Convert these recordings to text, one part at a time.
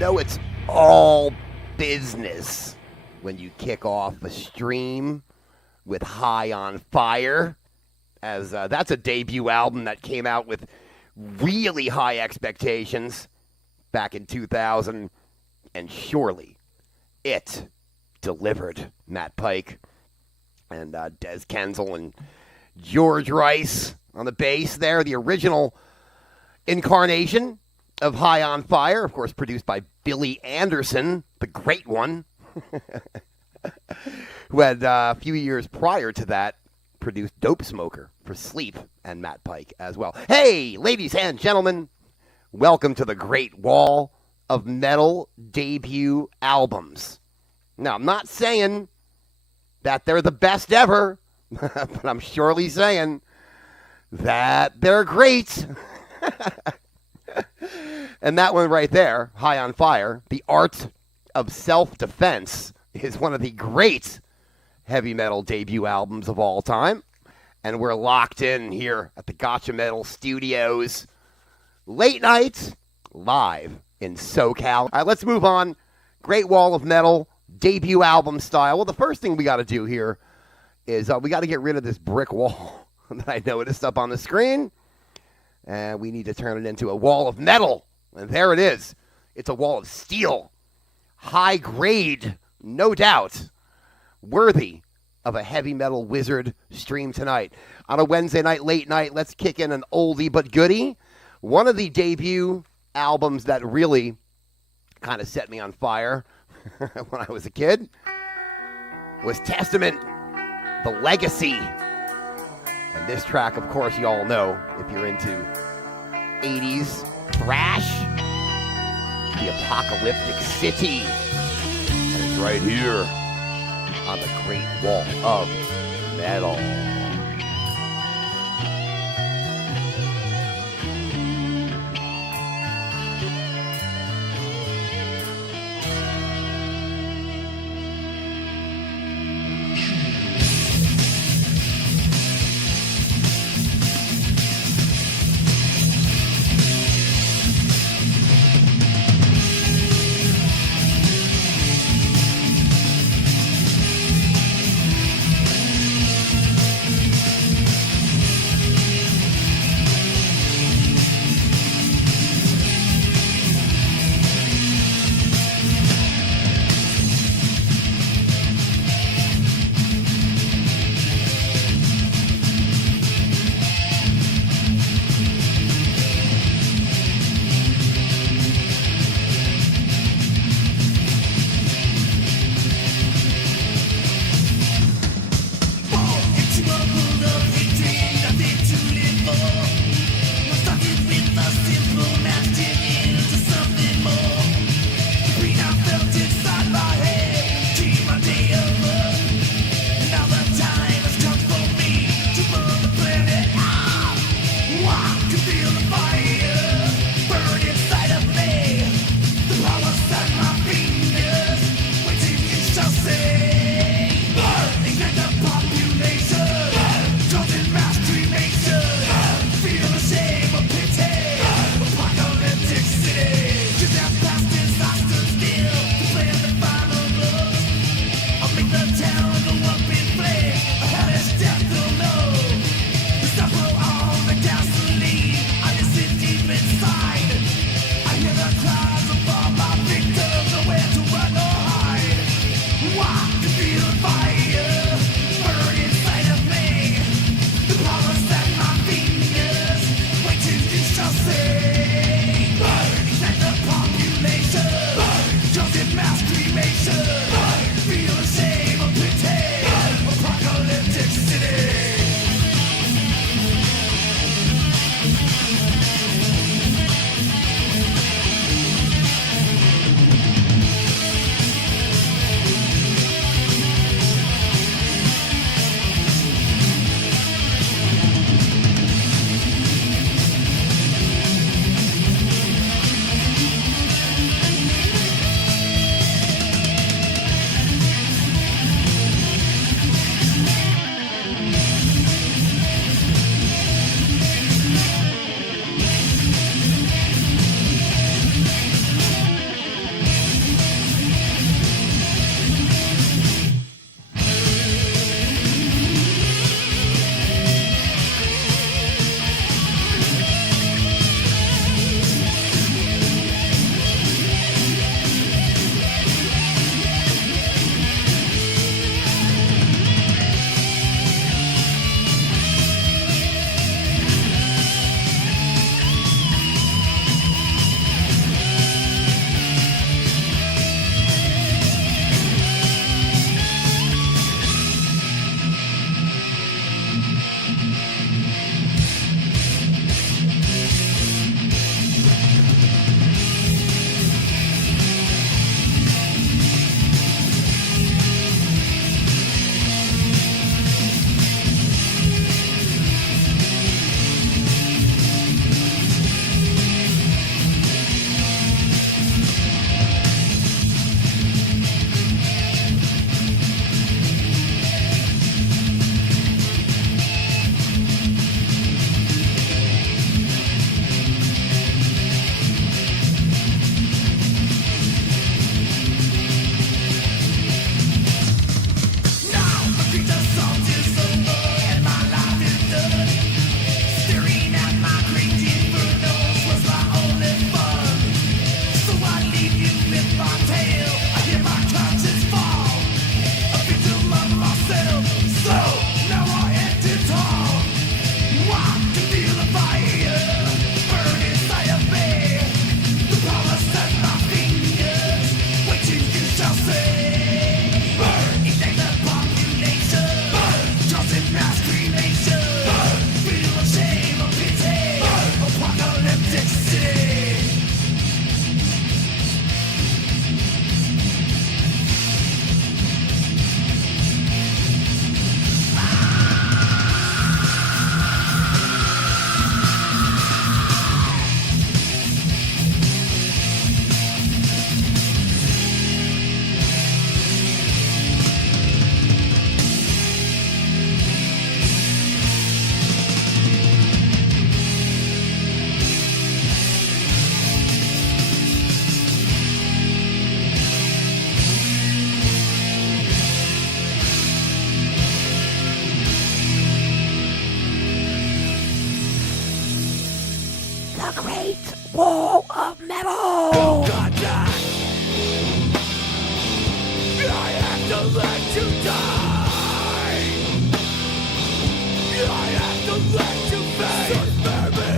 know it's all business when you kick off a stream with High on Fire, as that's a debut album that came out with really high expectations back in 2000, and surely it delivered. Matt Pike and Des Kenzel and George Rice on the bass there, the original incarnation of High on Fire, of course produced by Billy Anderson, the great one. who had a few years prior to that produced Dope Smoker for Sleep and Matt Pike as well. Hey, ladies and gentlemen, welcome to the Great Wall of Metal debut albums. Now, I'm not saying that they're the best ever, but I'm surely saying that they're great. And that one right there, High on Fire, The Art of Self-Defense, is one of the great heavy metal debut albums of all time. And we're locked in here at the Gotcha Metal Studios. Late nights, live in SoCal. All right, let's move on. Great Wall of Metal, debut album style. Well, the first thing we got to do here is we got to get rid of this brick wall that I noticed up on the screen. And we need to turn it into a wall of metal. And there it is. It's a wall of steel. High grade, no doubt. Worthy of a heavy metal wizard stream tonight. On a Wednesday night, late night, let's kick in an oldie but goodie. One of the debut albums that really kind of set me on fire when I was a kid was Testament, The Legacy. And this track, of course, you all know, if you're into 80s thrash, The Apocalyptic City. And it's right here on the Great Wall of Metal. Wall of Metal. Contact. I have to let you die. I have to let you face. So spare me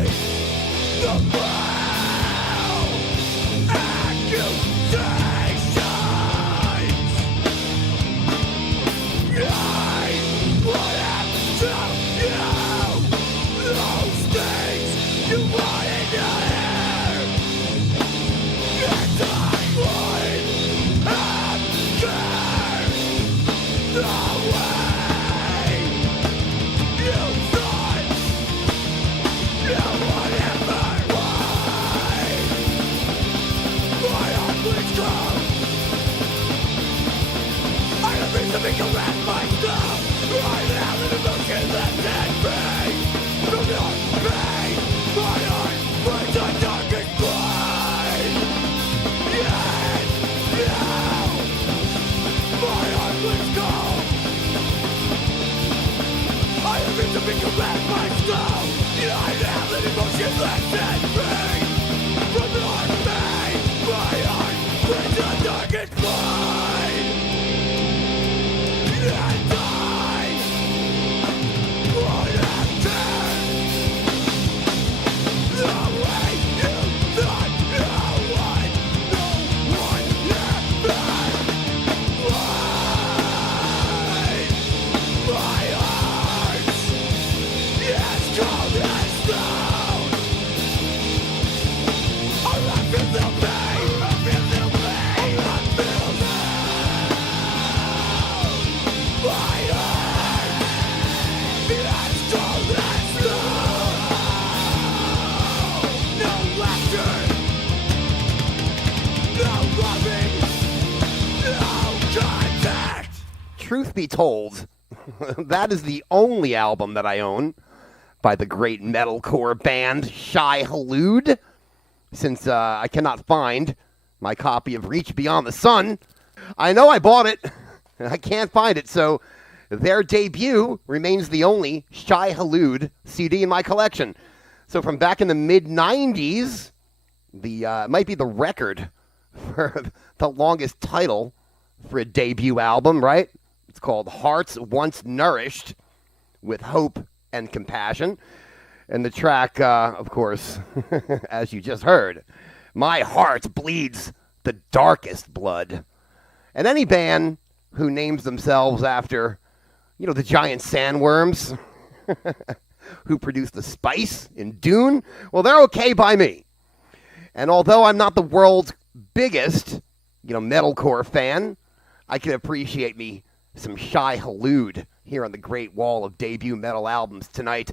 the foul accusations. I would have told you those things you wanted to hear. And I would have cared the way you thought you would ever wait. My heart bleeds cold. I have reason to be caressed myself. I have an emotion that set free from your pain. My heart bleeds a darkest blade. Yes, now my heart bleeds cold. I have reason to be caressed myself. I have an emotion that set free from your pain. My heart bleeds a darkest blade. And I would have turned the way you thought you would. No one ever would. My heart is cold as stone. I feel the pain. I feel the pain. I feel my heart is cold as stone. No laughter, no loving, no contact. Truth be told, that is the only album that I own by the great metalcore band Shai Hulud, since I cannot find my copy of Reach Beyond the Sun. I know I bought it, and I can't find it, so their debut remains the only Shai Hulud CD in my collection. So from back in the mid-90s, the might be the record for the longest title for a debut album, right? It's called Hearts Once Nourished, with Hope and Compassion. And the track, of course, as you just heard, My Heart Bleeds the Darkest Blood. And any band who names themselves after, you know, the giant sandworms who produced the Spice in Dune, well, they're okay by me. And although I'm not the world's biggest, you know, metalcore fan, I can appreciate me some Shai Hulud here on the Great Wall of Debut Metal Albums tonight.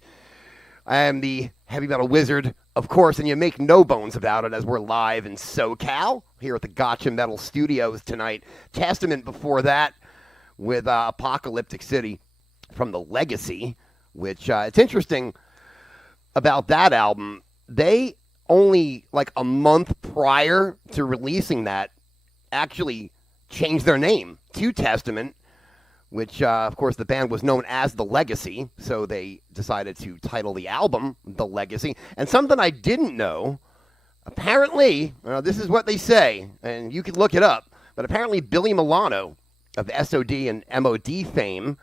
I am the Heavy Metal Wizard, of course, and you make no bones about it as we're live in SoCal here at the Gotcha Metal Studios tonight. Testament before that with Apocalyptic City from The Legacy, which it's interesting about that album. They only like a month prior to releasing that actually changed their name to Testament, which, of course, the band was known as The Legacy, so they decided to title the album The Legacy. And something I didn't know, apparently, this is what they say, and you can look it up, but apparently Billy Milano of SOD and MOD fame,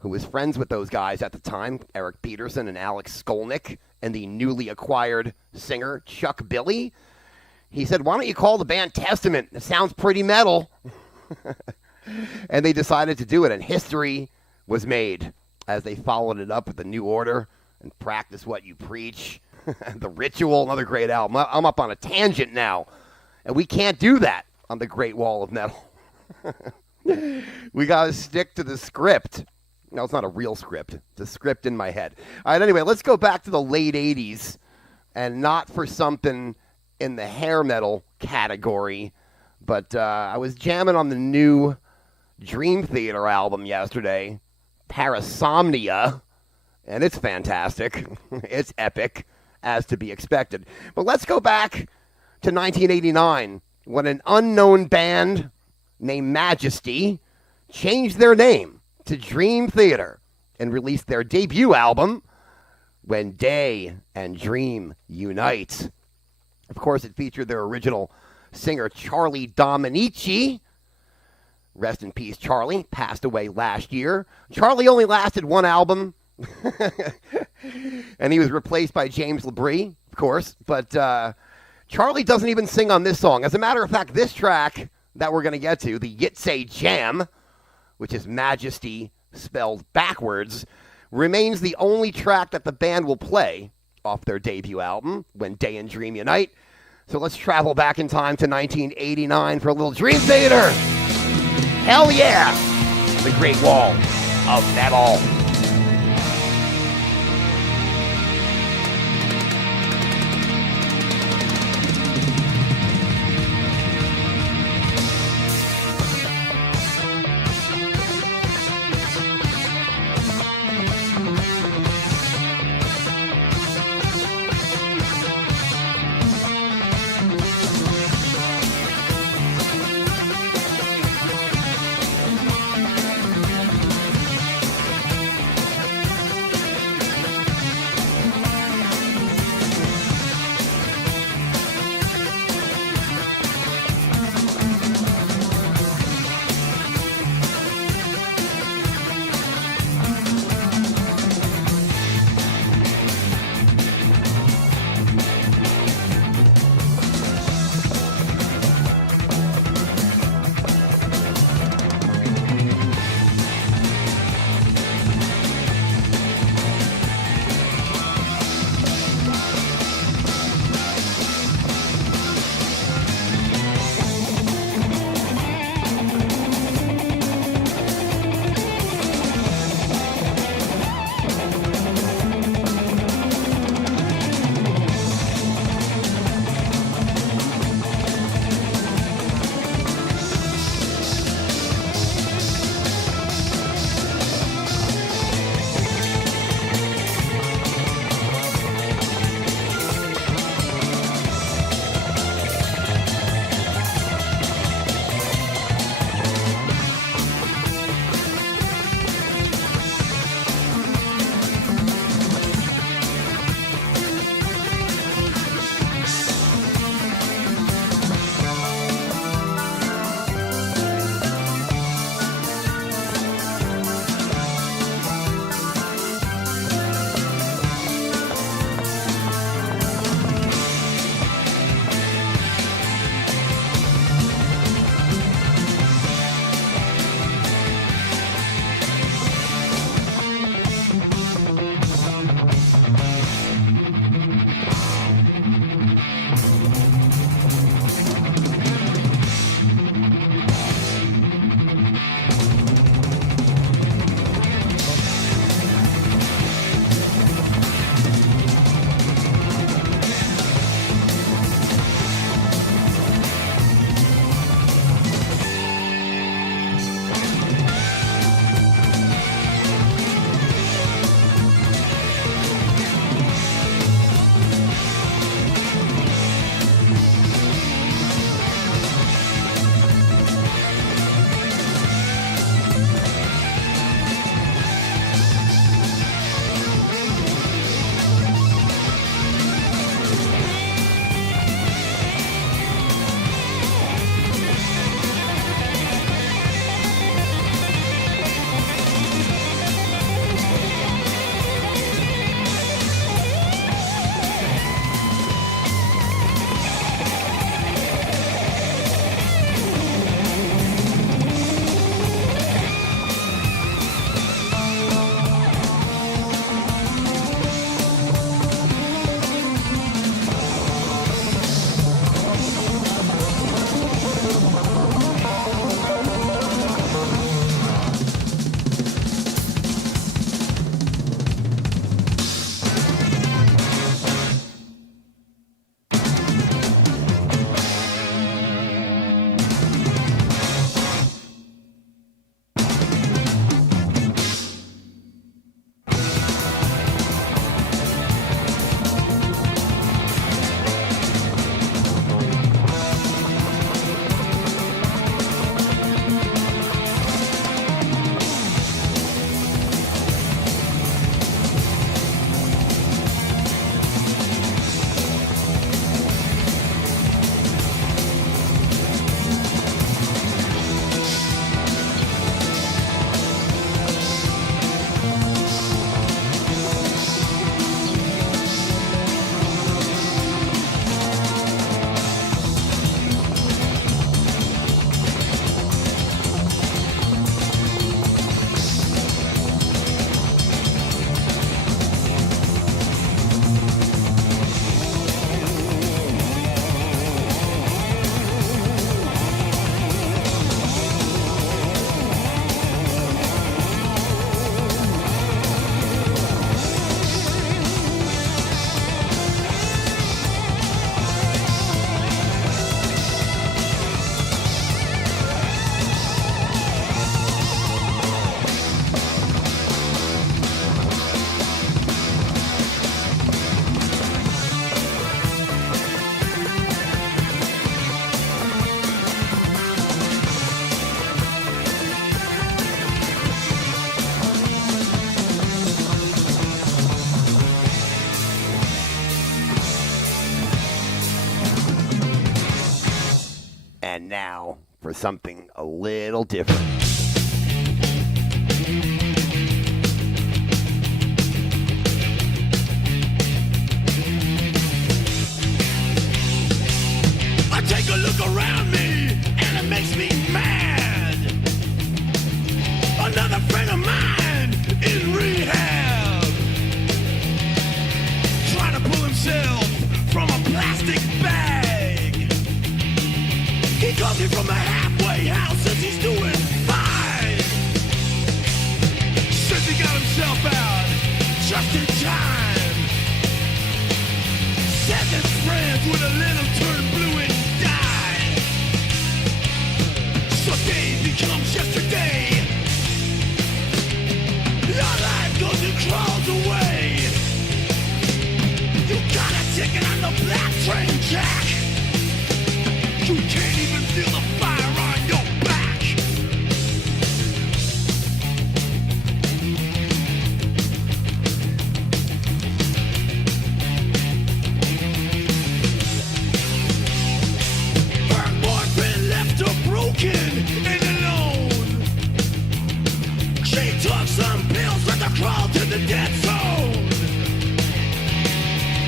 who was friends with those guys at the time, Eric Peterson and Alex Skolnick, and the newly acquired singer Chuck Billy, he said, why don't you call the band Testament? It sounds pretty metal. And they decided to do it, and history was made as they followed it up with the New Order and Practice What You Preach, The Ritual, another great album. I'm up on a tangent now, and we can't do that on the Great Wall of Metal. We got to stick to the script. No, it's not a real script. It's a script in my head. All right, anyway, let's go back to the late 80s, and not for something in the hair metal category, but I was jamming on the new Dream Theater album yesterday, Parasomnia, and it's fantastic. It's epic, as to be expected. But let's go back to 1989, when an unknown band named Majesty changed their name to Dream Theater and released their debut album, When Day and Dream Unite. Of course, it featured their original singer, Charlie Dominici. Rest in peace, Charlie. Passed away last year. Charlie only lasted one album. And he was replaced by James LaBrie, of course. But Charlie doesn't even sing on this song. As a matter of fact, this track that we're going to get to, the Yitsay Jam, which is Majesty spelled backwards, remains the only track that the band will play off their debut album, When Day and Dream Unite. So let's travel back in time to 1989 for a little Dream Theater. Hell yeah! The Great Wall of Metal. now for something a little different. I take a look around me and it makes me mad. Another friend of mine in rehab, trying to pull himself from a plastic bag. He calls me from a halfway house, says he's doing fine. Says he got himself out just in time. Says his friends with a little turn blue and died. So day becomes yesterday. Your life goes and crawls away. You got a ticket on the black train, Jack. You can't even feel the fire on your back. Her boyfriend left her broken and alone. She took some pills with a crawl to the dead zone.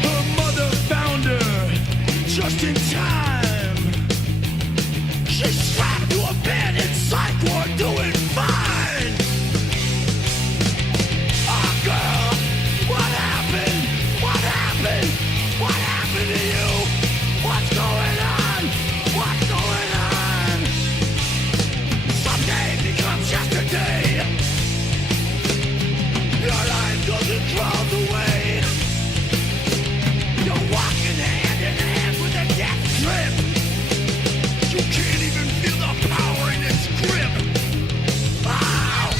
Her mother found her just in time. She's strapped to a bed in psych ward doing fine. Oh girl, what happened? What happened? What happened to you? What's going on? What's going on? Someday becomes yesterday. Your life goes and crawls away. You're walking hand in hand with a death trip. You can't even feel the power in its grip. Ow!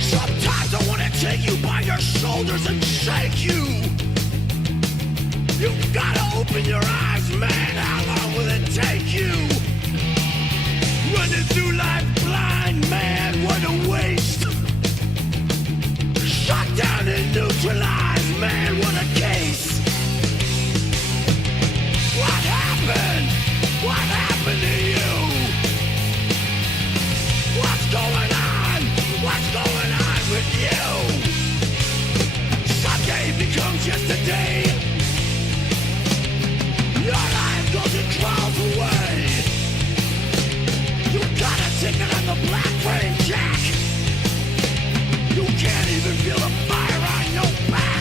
Sometimes I wanna take you by your shoulders and shake you. You gotta open your eyes, man. How long will it take you? Running through life blind, man. What a waste. Shut down and neutralized, man. What a case. What happened? What happened to you? What's going on? What's going on with you? Sunday becomes yesterday. Your life goes and crawls away. You got a ticket on the black train, Jack. You can't even feel the fire on your back.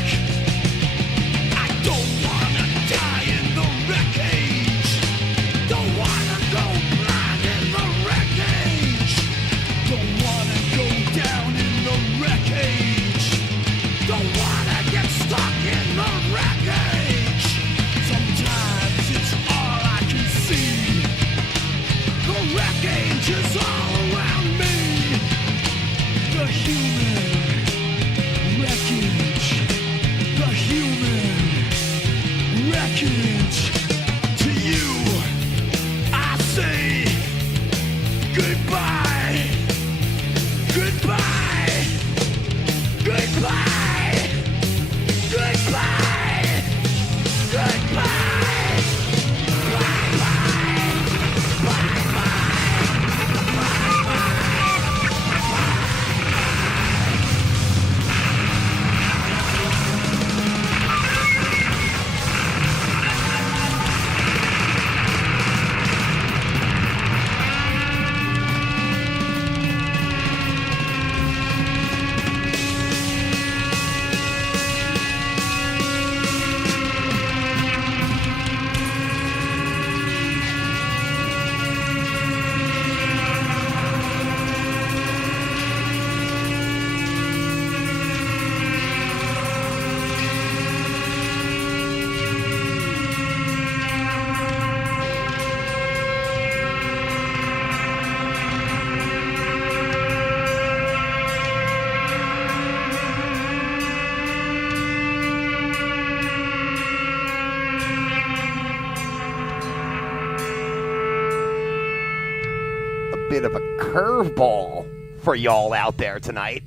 bit of a curveball for y'all out there tonight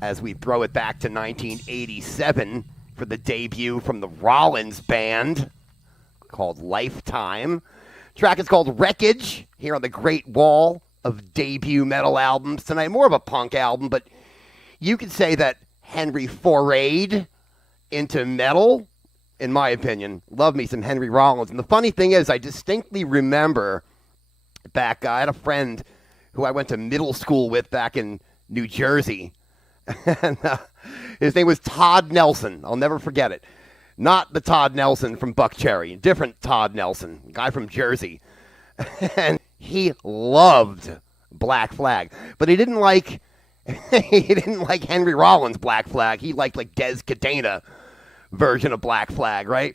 as we throw it back to 1987 for the debut from the Rollins Band called Lifetime. Track is called Wreckage here on the Great Wall of debut metal albums tonight. More of a punk album, but you could say that Henry forayed into metal, in my opinion. Love me some Henry Rollins. And the funny thing is, I distinctly remember back, I had a friend who I went to middle school with back in New Jersey. And his name was Todd Nelson. I'll never forget it. Not the Todd Nelson from Buckcherry. Different Todd Nelson, guy from Jersey. And he loved Black Flag. But he didn't like Henry Rollins' Black Flag. He liked like Des Cadena version of Black Flag, right?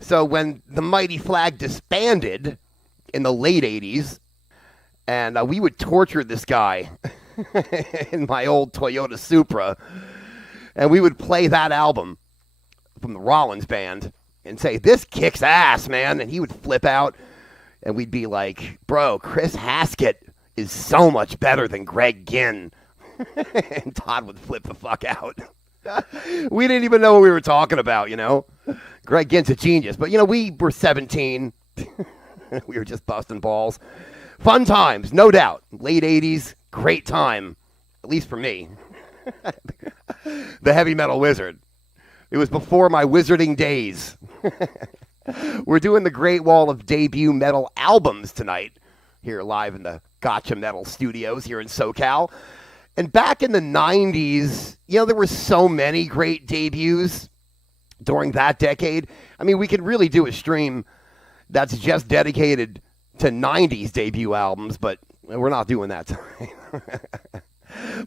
So when the Mighty Flag disbanded in the late 80s, and we would torture this guy in my old Toyota Supra, and we would play that album from the Rollins Band and say, "This kicks ass, man," and he would flip out, and we'd be like, "Bro, Chris Haskett is so much better than Greg Ginn." And Todd would flip the fuck out. We didn't even know what we were talking about, you know. Greg Ginn's a genius. But, you know, we were 17. We were just busting balls. Fun times, no doubt. Late 80s, great time. At least for me. The heavy metal wizard. It was before my wizarding days. We're doing the Great Wall of debut metal albums tonight. Here live in the Gotcha Metal Studios here in SoCal. And back in the 90s, you know, there were so many great debuts during that decade. I mean, we could really do a stream that's just dedicated to 90s debut albums, but we're not doing that tonight.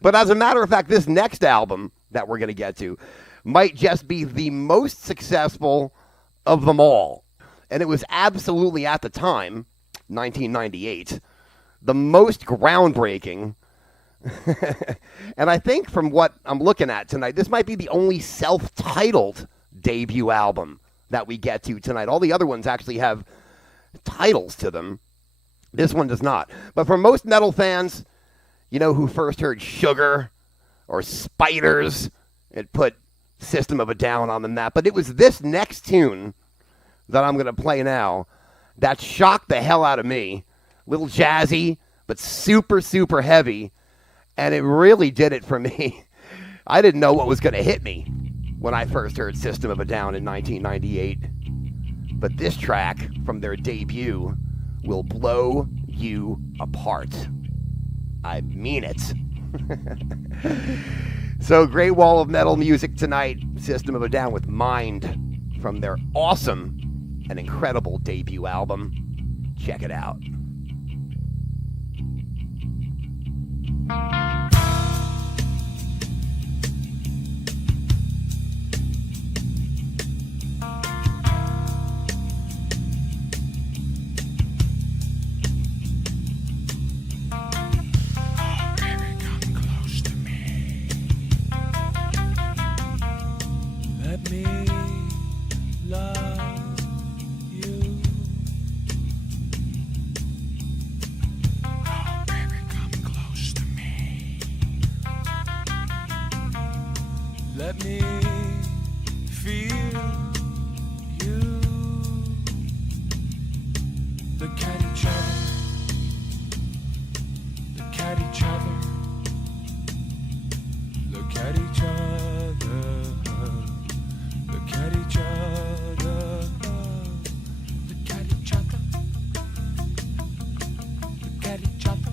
But as a matter of fact, this next album that we're going to get to might just be the most successful of them all. And it was absolutely, at the time, 1998, the most groundbreaking. And I think from what I'm looking at tonight, this might be the only self-titled debut album that we get to tonight. All the other ones actually have titles to them. This one does not. But for most metal fans, you know, who first heard Sugar or Spiders, it put System of a Down on the map. But it was this next tune that I'm going to play now that shocked the hell out of me. A little jazzy, but super, super heavy. And it really did it for me. I didn't know what was going to hit me when I first heard System of a Down in 1998. But this track from their debut will blow you apart. I mean it. So, Great Wall of Metal music tonight. System of a Down with Mind from their awesome and incredible debut album. Check it out. Let me feel you. Look at each other. Look at each other. Look at each other. Look at each other. Look at each other. Look at each other.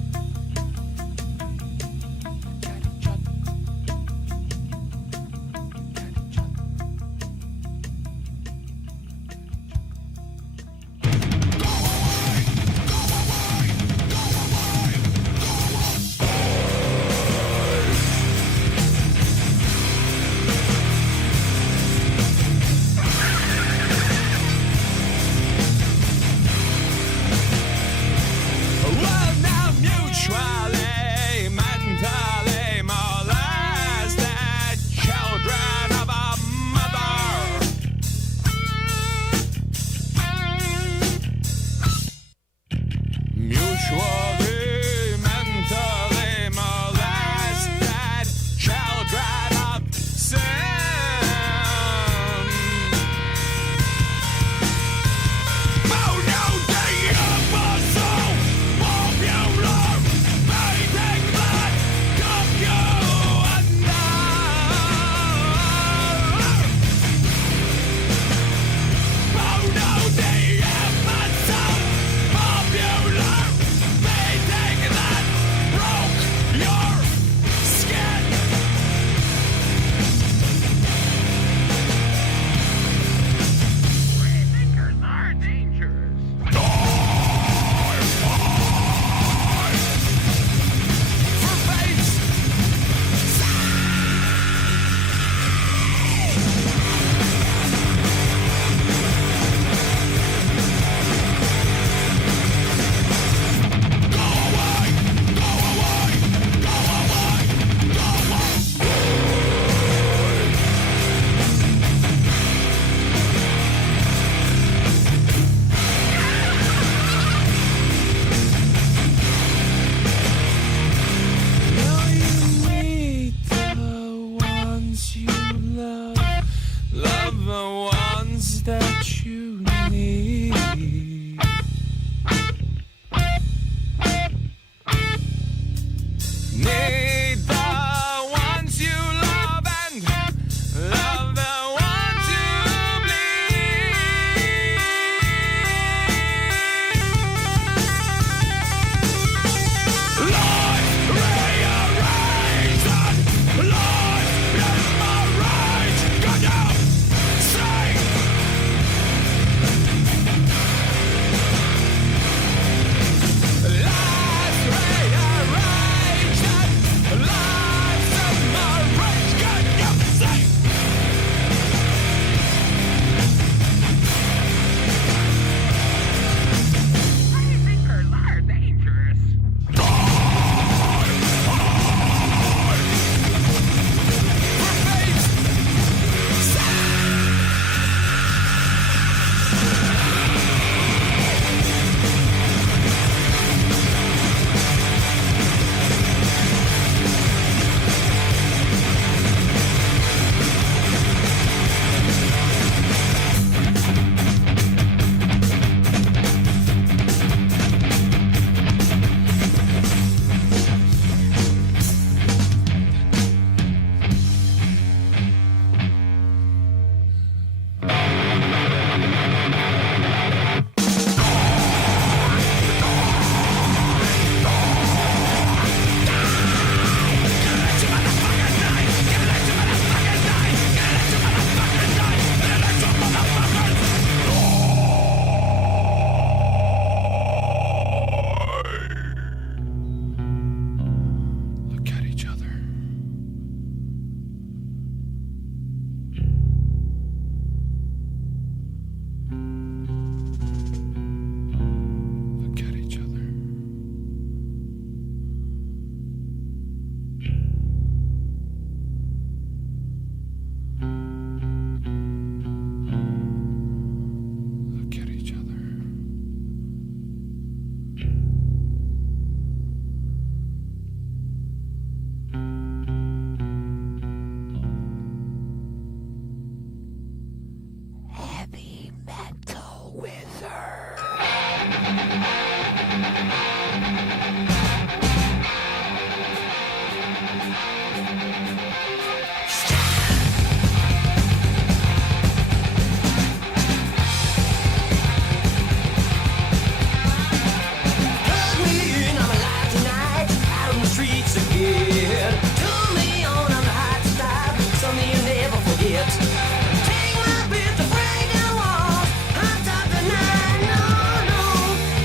the ones that you need. Need the ones you love and love the ones you bleed. Life rearranged and life in my rage. Can you see? Life rearranged and life in my rage. Can you see? Why do you think girls are dangerous? Look at each other. Look at each other. Look at each other. Heavy Metal Wizard. Plug me in, I'm alive tonight, out in the streets again. Turn me on, I'm the hot style, something you never forget. Take my bit to break down walls, hot top tonight, no, no,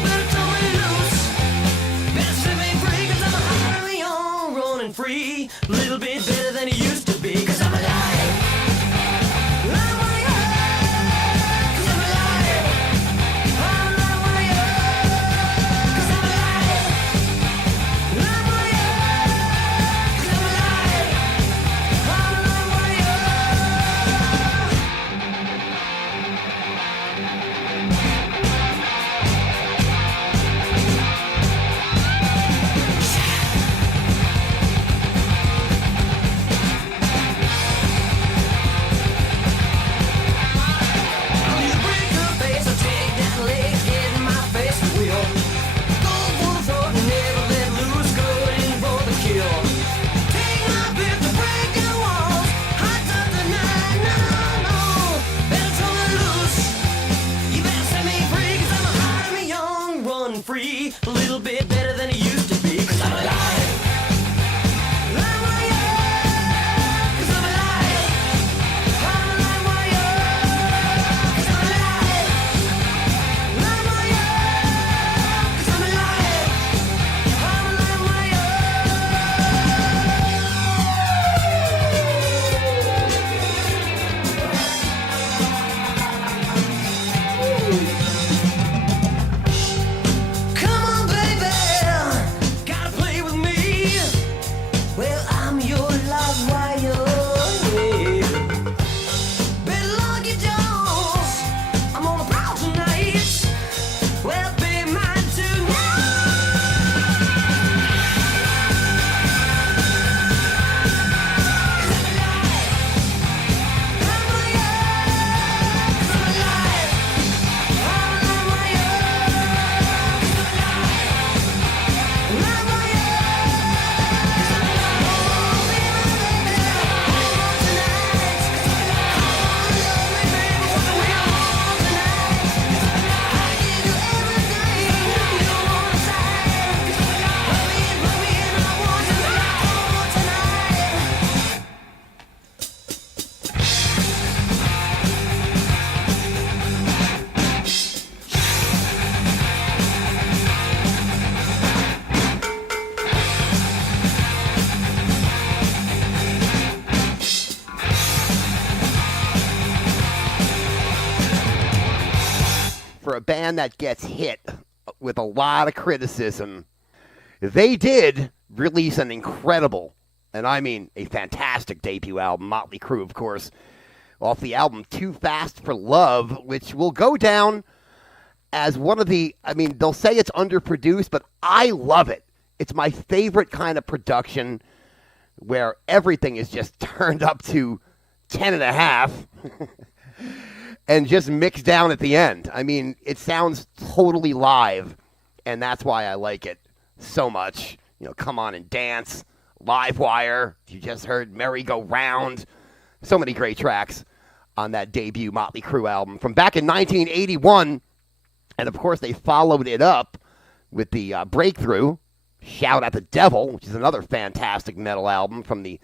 better throw it loose. for a band that gets hit with a lot of criticism, they did release an incredible, and I mean a fantastic debut album, Motley Crue, of course, off the album Too Fast for Love, which will go down as one of the, I mean, they'll say it's underproduced, but I love it. It's my favorite kind of production where everything is just turned up to 10.5 and just mixed down at the end. I mean, it sounds totally live, and that's why I like it so much. You know, Come On and Dance, Livewire, you just heard Merry Go Round. So many great tracks on that debut Motley Crue album from back in 1981. And, of course, they followed it up with the Breakthrough, Shout at the Devil, which is another fantastic metal album from the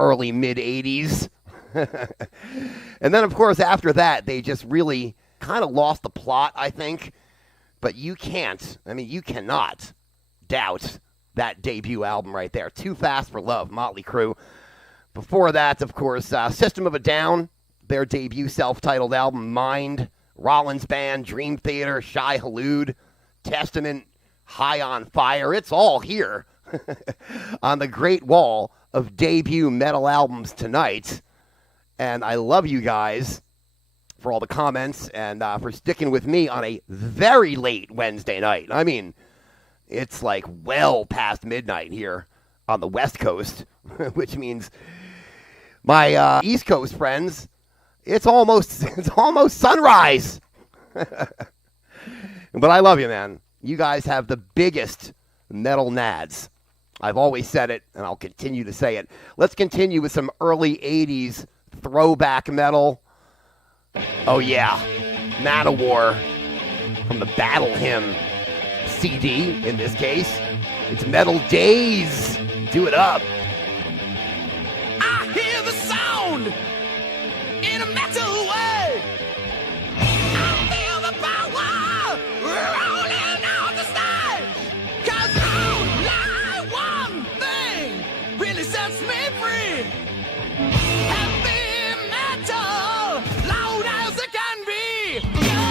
early, mid-'80s. And then, of course, after that, they just really kind of lost the plot, I think. But you cannot doubt that debut album right there, Too Fast for Love, Motley Crue. Before that, of course, System of a Down, their debut self-titled album, Mind, Rollins Band, Dream Theater, Shai Hulud, Testament, High on Fire. It's all here on the great wall of debut metal albums tonight. And I love you guys for all the comments and for sticking with me on a very late Wednesday night. I mean, it's like well past midnight here on the West Coast, which means my East Coast friends, it's almost sunrise. But I love you, man. You guys have the biggest metal nads. I've always said it, and I'll continue to say it. Let's continue with some early 80s throwback metal. Oh, yeah. Manowar from the Battle Hymn CD, in this case. It's Metal Days. Do it up. I hear the sound in a metal way. I feel the power rolling out the stage. 'Cause only one thing really sets me free. Heavy metal, loud as it can be. Yeah.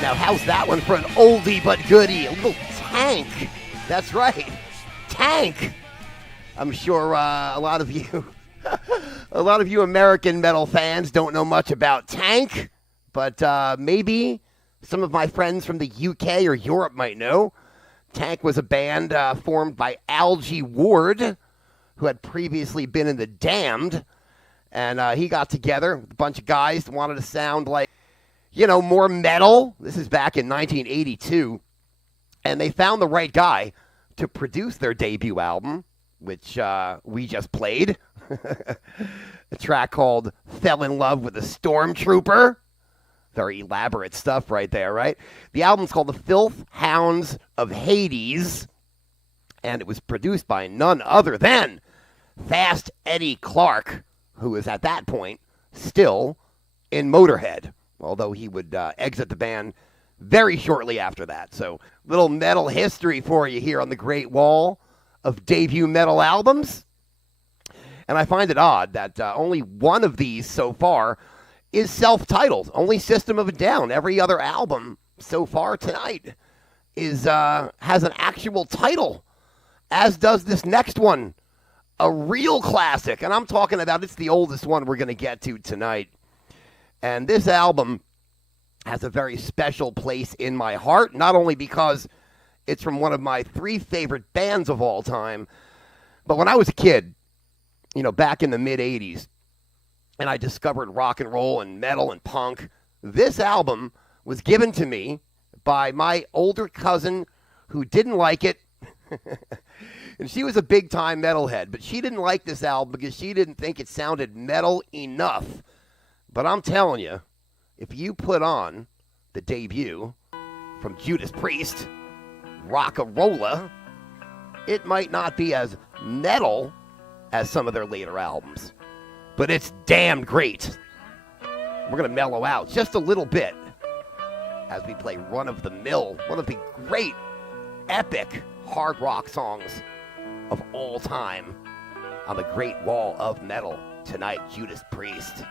Now, how's that one for an oldie but goodie? A little Tank. That's right. Tank. I'm sure a lot of you, a lot of you American metal fans don't know much about Tank, but maybe some of my friends from the UK or Europe might know. Tank was a band formed by Algie Ward, who had previously been in The Damned, and he got together with a bunch of guys that wanted to sound like, you know, more metal. This is back in 1982, and they found the right guy to produce their debut album, which we just played, a track called Fell in Love with a Stormtrooper. Very elaborate stuff right there, right? The album's called The Filth Hounds of Hades, and it was produced by none other than Fast Eddie Clarke, who was at that point still in Motorhead, although he would exit the band very shortly after that. So, little metal history for you here on the Great Wall of debut metal albums. And I find it odd that only one of these so far is self-titled. Only System of a Down. Every other album so far tonight is has an actual title, as does this next one, a real classic. And I'm talking about, it's the oldest one we're going to get to tonight. And this album has a very special place in my heart, not only because it's from one of my 3 favorite bands of all time, but when I was a kid, you know, back in the mid-'80s, and I discovered rock and roll and metal and punk, this album was given to me by my older cousin who didn't like it. And she was a big-time metalhead, but she didn't like this album because she didn't think it sounded metal enough. But I'm telling you, if you put on the debut from Judas Priest, Rock-a-Rolla, it might not be as metal as some of their later albums, but it's damn great. We're going to mellow out just a little bit as we play Run of the Mill, one of the great, epic hard rock songs of all time on the Great Wall of Metal. Tonight, Judas Priest.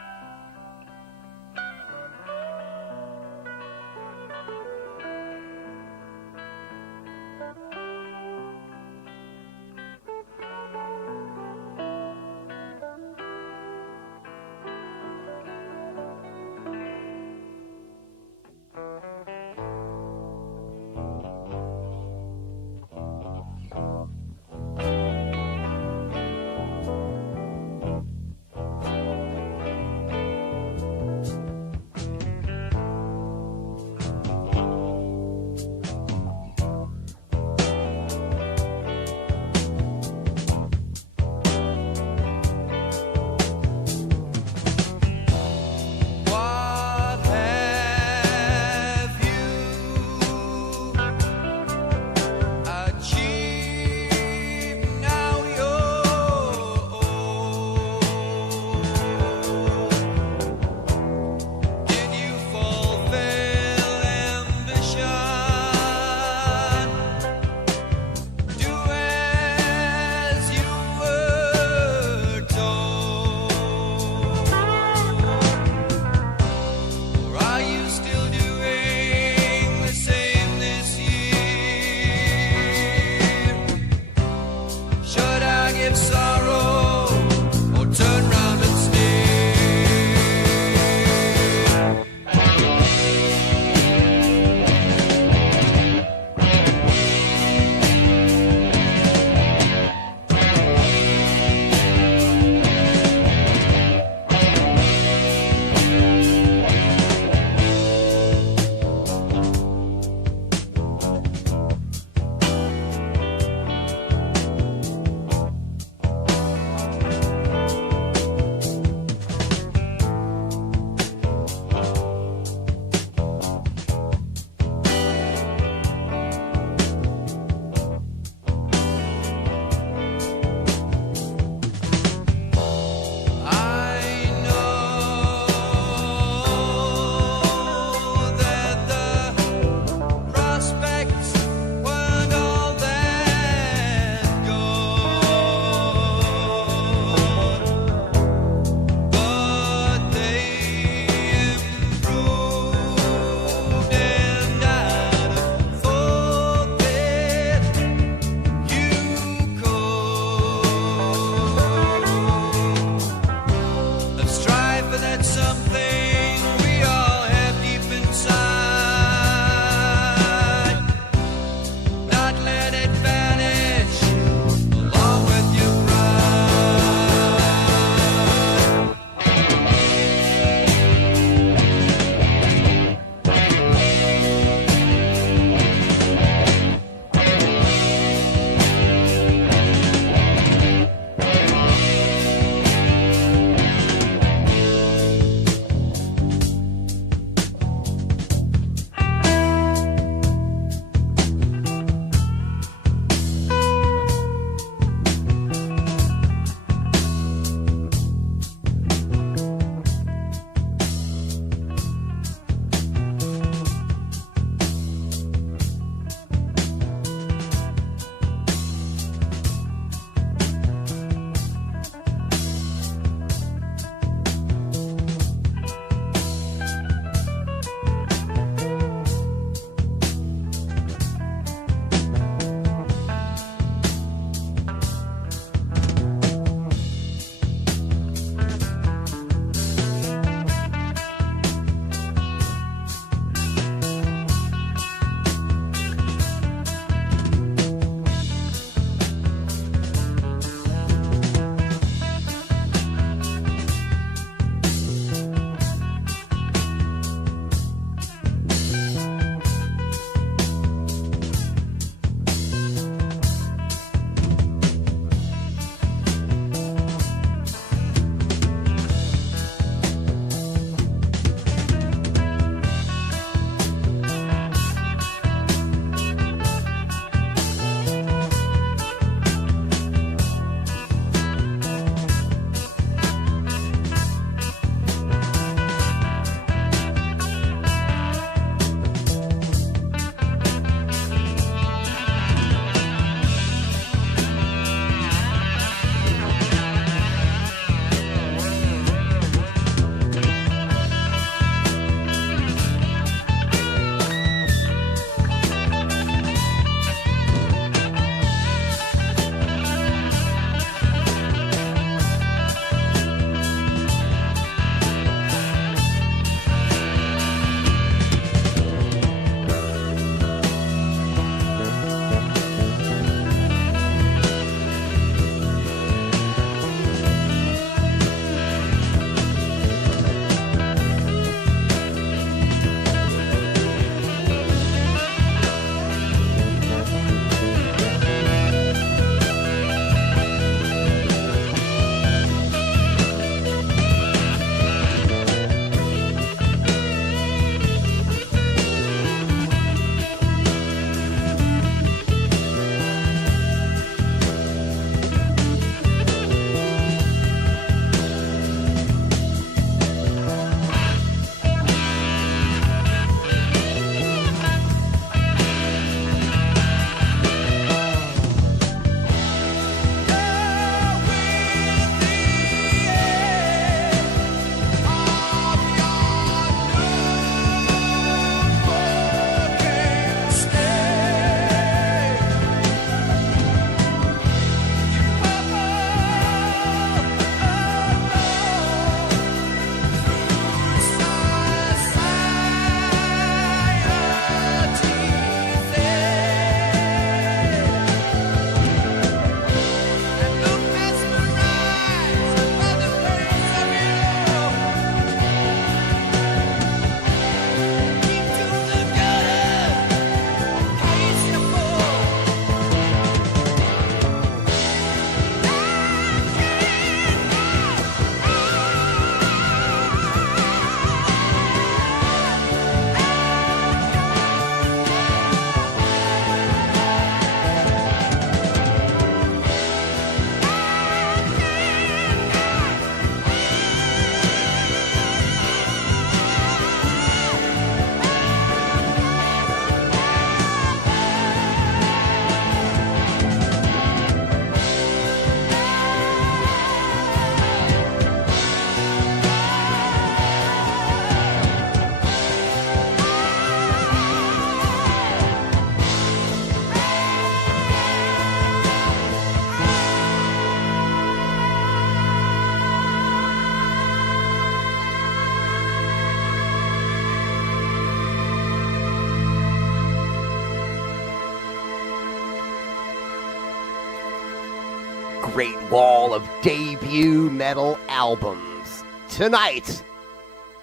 great wall of debut metal albums tonight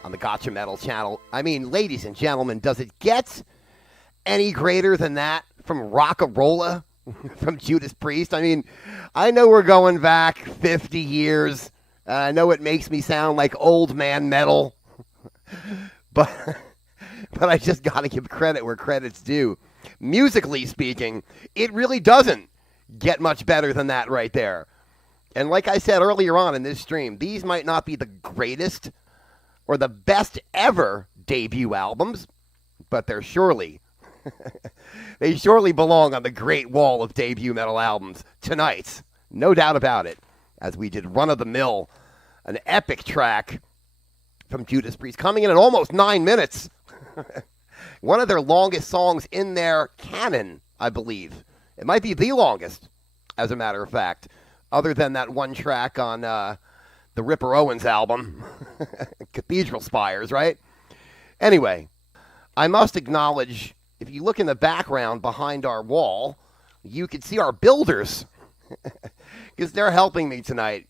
on the Gotcha Metal channel. I mean, ladies and gentlemen, does it get any greater than that from Rockarola, from Judas Priest? I mean, I know we're going back 50 years. I know it makes me sound like old man metal, but I just got to give credit where credit's due. Musically speaking, it really doesn't get much better than that right there. And like I said earlier on in this stream, these might not be the greatest or the best ever debut albums, but they're surely, they surely belong on the great wall of debut metal albums tonight. No doubt about it. As we did Run of the Mill, an epic track from Judas Priest, coming in at almost 9 minutes. One of their longest songs in their canon, I believe. It might be the longest, as a matter of fact, other than that one track on the Ripper Owens album, Cathedral Spires, right? Anyway, I must acknowledge, if you look in the background behind our wall, you can see our builders, because they're helping me tonight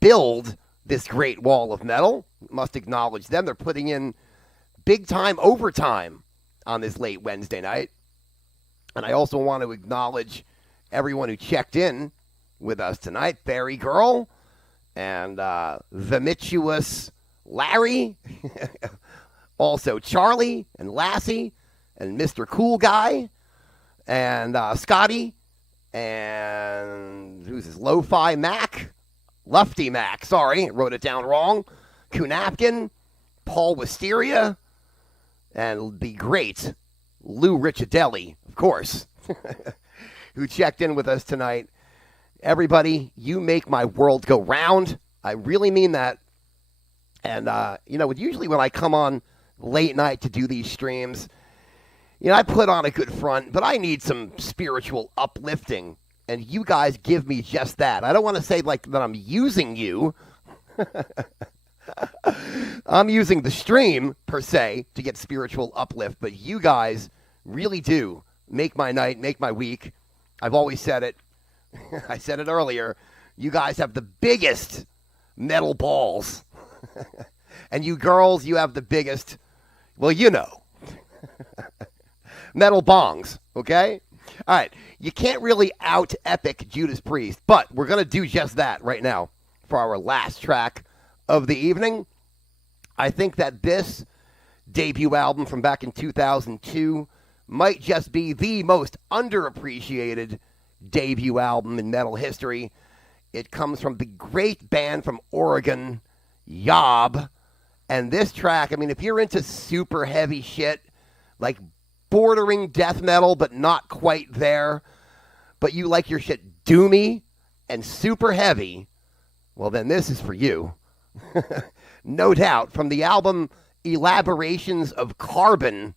build this great wall of metal. Must acknowledge them. They're putting in big-time overtime on this late Wednesday night. And I also want to acknowledge everyone who checked in with us tonight. Fairy Girl and Vomituous Larry. Also Charlie and Lassie and Mr. Cool Guy and Scotty and who's this? Lo-Fi Mac? Lufty Mac, sorry, wrote it down wrong. Kunapkin, Paul Wisteria, and the great Lou Ricciardelli, of course, who checked in with us tonight. Everybody, you make my world go round. I really mean that. And, usually when I come on late night to do these streams, I put on a good front, but I need some spiritual uplifting. And you guys give me just that. I don't want to say like that I'm using you. I'm using the stream, per se, to get spiritual uplift. But you guys really do make my night, make my week. I've always said it. I said it earlier. You guys have the biggest metal balls. And you girls, you have the biggest, metal bongs, okay? All right, you can't really out-epic Judas Priest, but we're going to do just that right now for our last track of the evening. I think that this debut album from back in 2002 might just be the most underappreciated debut album in metal history. It comes from the great band from Oregon, Yob. And this track, I mean, if you're into super heavy shit, like bordering death metal, but not quite there, but you like your shit doomy and super heavy, well, then this is for you. No doubt. From the album Elaborations of Carbon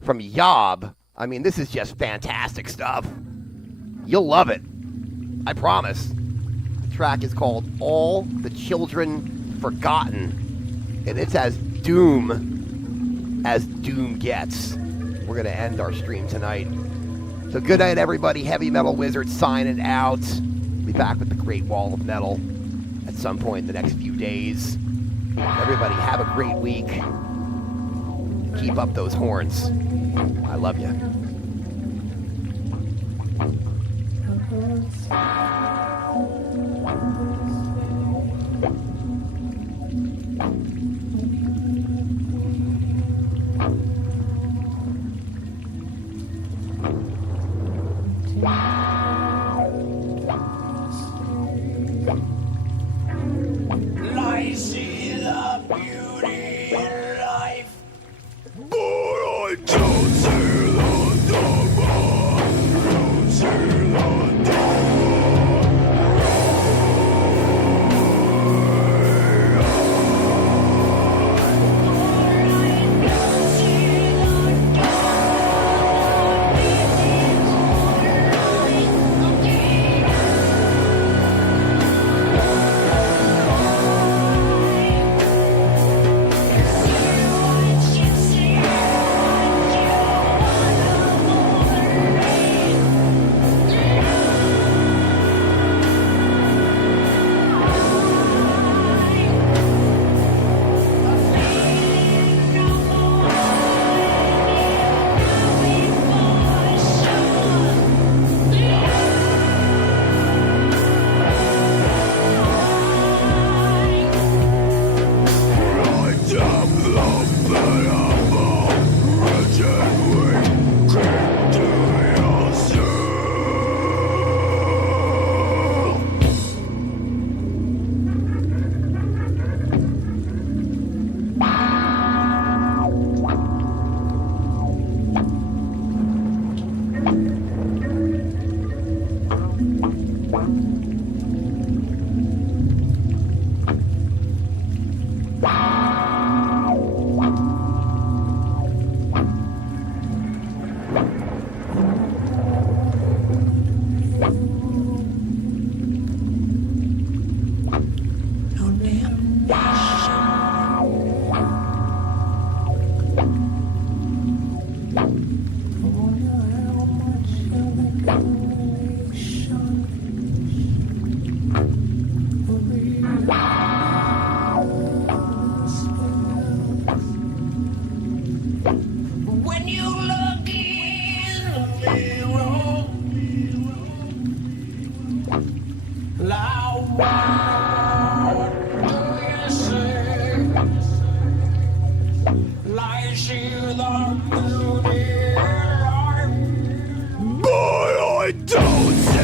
from Yob, I mean, this is just fantastic stuff. You'll love it. I promise. The track is called All the Children Forgotten, and it's as doom gets. We're going to end our stream tonight. So good night, everybody. Heavy Metal Wizard signing out. Be back with the Great Wall of Metal at some point in the next few days. Everybody, have a great week. Keep up those horns. I love you. I see the beauty in life, but I don't see the number. Don't see the when you look in the mirror. Like what do you say? Lies you the beauty. But I don't